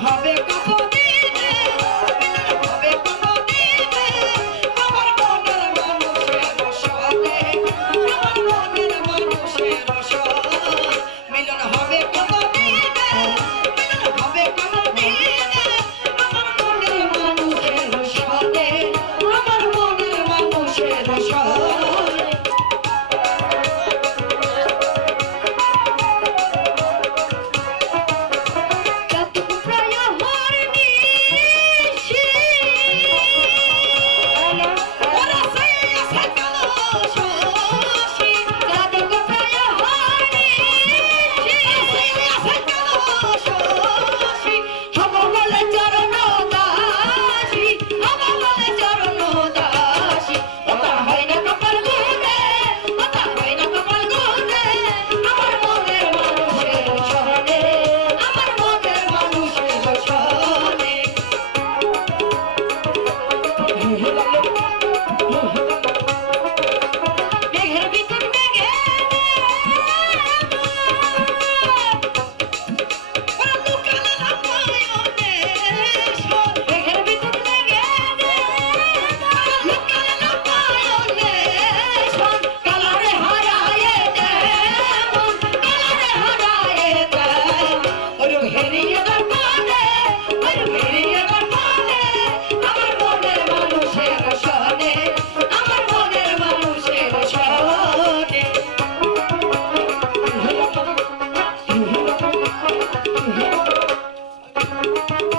হবে কত Thank you.